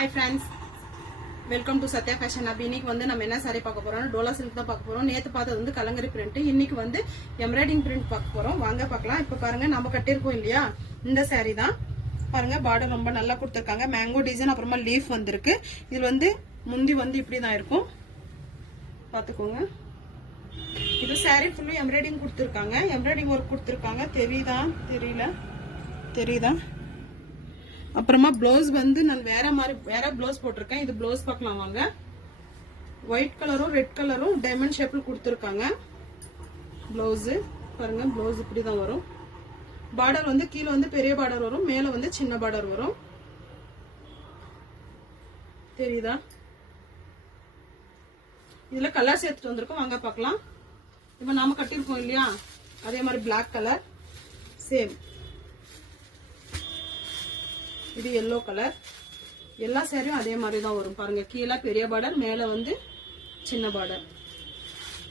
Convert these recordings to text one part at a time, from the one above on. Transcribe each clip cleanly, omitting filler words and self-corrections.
Hi friends, welcome to Satya Fashion Hub. இன்னைக்கு வந்து நம்ம என்ன saree பார்க்க போறோம்? டோலா சில்க் தான் பார்க்க போறோம். நேத்து பார்த்தது வந்து கலங்கரி print. இன்னைக்கு வந்து எம்ப்ராய்டிங் print பார்க்க போறோம். வாங்க பார்க்கலாம். இப்போ பாருங்க நம்ம கட்டியிருக்கோம் இல்லையா? இந்த saree தான். பாருங்க பார்டர் ரொம்ப நல்லா கொடுத்திருக்காங்க. மேங்கோ டிசைன் அப்புறமா லீஃப் வந்திருக்கு. இது வந்து முந்தி வந்து இப்படி தான் இருக்கும். பாத்துக்கோங்க. இது saree ஃபுல்லா எம்ப்ராய்டிங் கொடுத்திருக்காங்க. எம்ப்ராய்டிங் வர்க் கொடுத்திருக்காங்க. தெரியுதா? அப்புறமா ப்ளவுஸ் வந்து நான் வேற ப்ளவுஸ் போட்டிருக்கேன். இது ப்ளவுஸ் பார்க்கலாம் வாங்க. ஒயிட் கலரும் ரெட் கலரும் டைமண்ட் ஷேப்ல கொடுத்துருக்காங்க. ப்ளவுஸ் பாருங்க, ப்ளவுஸ் இப்படி தான் வரும். பார்டர் வந்து கீழே வந்து பெரிய பார்டர் வரும், மேல வந்து சின்ன பார்டர் வரும். தெரியுதா? இதுல கலர் சேர்த்துட்டு வந்திருக்கோம், வாங்க பார்க்கலாம். இப்போ நாம கட்டியிருக்கோம் இல்லையா, அதே மாதிரி பிளாக் கலர் சேம். இது எல்லோ கலர். எல்லா சேரியும் அதே மாதிரி தான் வரும். பாருங்க, கீழே பெரிய பார்டர், மேல வந்து சின்ன பார்டர்.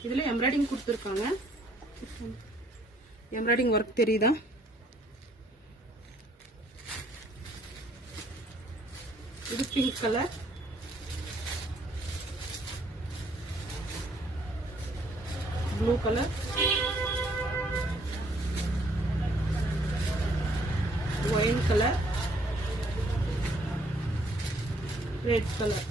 இதுல எம்ப்ராய்டிங் கொடுத்துருக்காங்க. எம்ப்ராய்டிங் ஒர்க் தெரியுதா? இது pink colour. Blue colour, wine colour, red colour.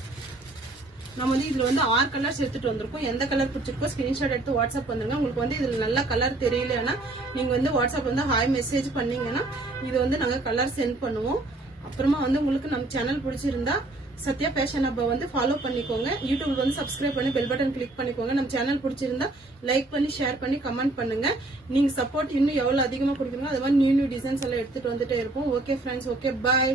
நம்ம வந்து இதுல வந்து 6 கலர்ஸ் எடுத்துட்டு வந்திருக்கோம். எந்த கலர் பிடிச்சிருக்கோ ஸ்கிரீன்ஷாட் எடுத்து வாட்ஸ்அப் பண்ணுங்க. உங்களுக்கு வந்து இதுல நல்ல கலர் தெரியலன்னா நீங்க வந்து வாட்ஸ்அப் வந்து ஹாய் மெசேஜ் பண்ணீங்கன்னா இது வந்து நாங்க கலர் சென்ட் பண்ணுவோம். அப்புறமா வந்து உங்களுக்கு நம்ம சேனல் பிடிச்சிருந்தா சத்யா ஃபேஷன் ஹப்பை வந்து ஃபாலோ பண்ணிக்கோங்க. யூடியூப் வந்து சப்ஸ்கிரைப் பண்ணி பெல் பட்டன் கிளிக் பண்ணிக்கோங்க. நம்ம சேனல் பிடிச்சிருந்தா லைக் பண்ணி ஷேர் பண்ணி கமெண்ட் பண்ணுங்க. நீங்க சப்போர்ட் இன்னும் எவ்வளவு அதிகமா கொடுக்குறீங்க அது மாதிரி நியூ டிசைன்ஸ் எல்லாம் எடுத்துட்டு வந்துட்டே இருப்போம். Okay friends, okay bye.